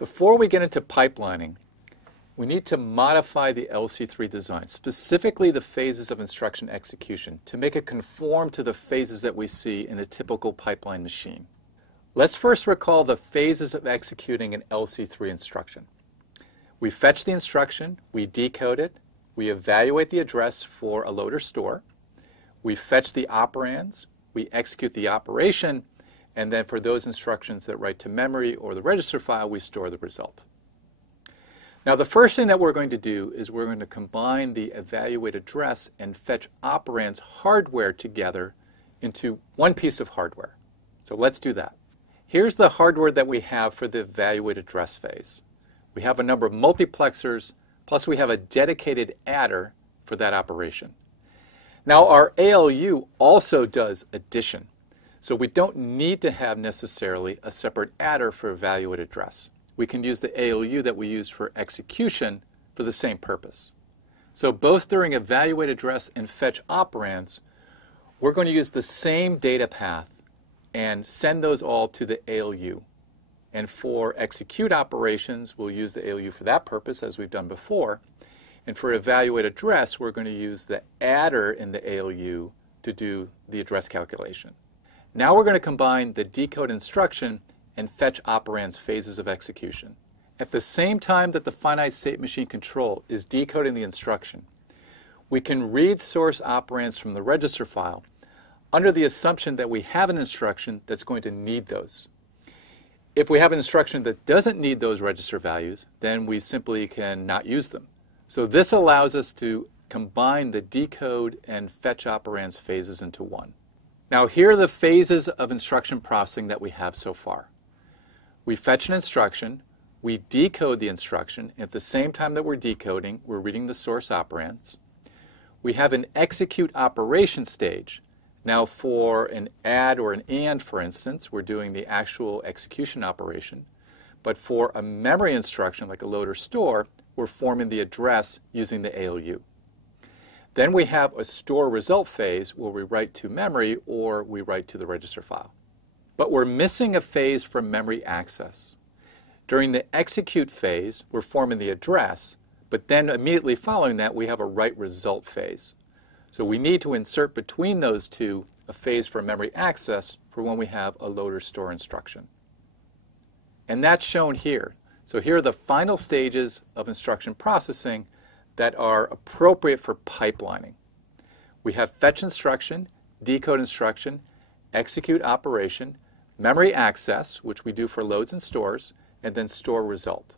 Before we get into pipelining, we need to modify the LC3 design, specifically the phases of instruction execution, to make it conform to the phases that we see in a typical pipeline machine. Let's first recall the phases of executing an LC3 instruction. We fetch the instruction, we decode it, we evaluate the address for a load or store, we fetch the operands, we execute the operation, and then for those instructions that write to memory or the register file, we store the result. Now the first thing that we're going to do is we're going to combine the evaluate address and fetch operands hardware together into one piece of hardware. So let's do that. Here's the hardware that we have for the evaluate address phase. We have a number of multiplexers, plus we have a dedicated adder for that operation. Now our ALU also does addition. So we don't need to have necessarily a separate adder for evaluate address. We can use the ALU that we use for execution for the same purpose. So both during evaluate address and fetch operands, we're going to use the same data path and send those all to the ALU. And for execute operations, we'll use the ALU for that purpose, as we've done before. And for evaluate address, we're going to use the adder in the ALU to do the address calculation. Now we're going to combine the decode instruction and fetch operands phases of execution. At the same time that the finite state machine control is decoding the instruction, we can read source operands from the register file under the assumption that we have an instruction that's going to need those. If we have an instruction that doesn't need those register values, then we simply cannot use them. So this allows us to combine the decode and fetch operands phases into one. Now here are the phases of instruction processing that we have so far. We fetch an instruction, we decode the instruction, and at the same time that we're decoding, we're reading the source operands. We have an execute operation stage. Now for an add or an and, for instance, we're doing the actual execution operation. But for a memory instruction like a load or store, we're forming the address using the ALU. Then we have a store result phase where we write to memory or we write to the register file. But we're missing a phase for memory access. During the execute phase, we're forming the address, but then immediately following that, we have a write result phase. So we need to insert between those two a phase for memory access for when we have a load or store instruction. And that's shown here. So here are the final stages of instruction processing that are appropriate for pipelining. We have fetch instruction, decode instruction, execute operation, memory access, which we do for loads and stores, and then store result.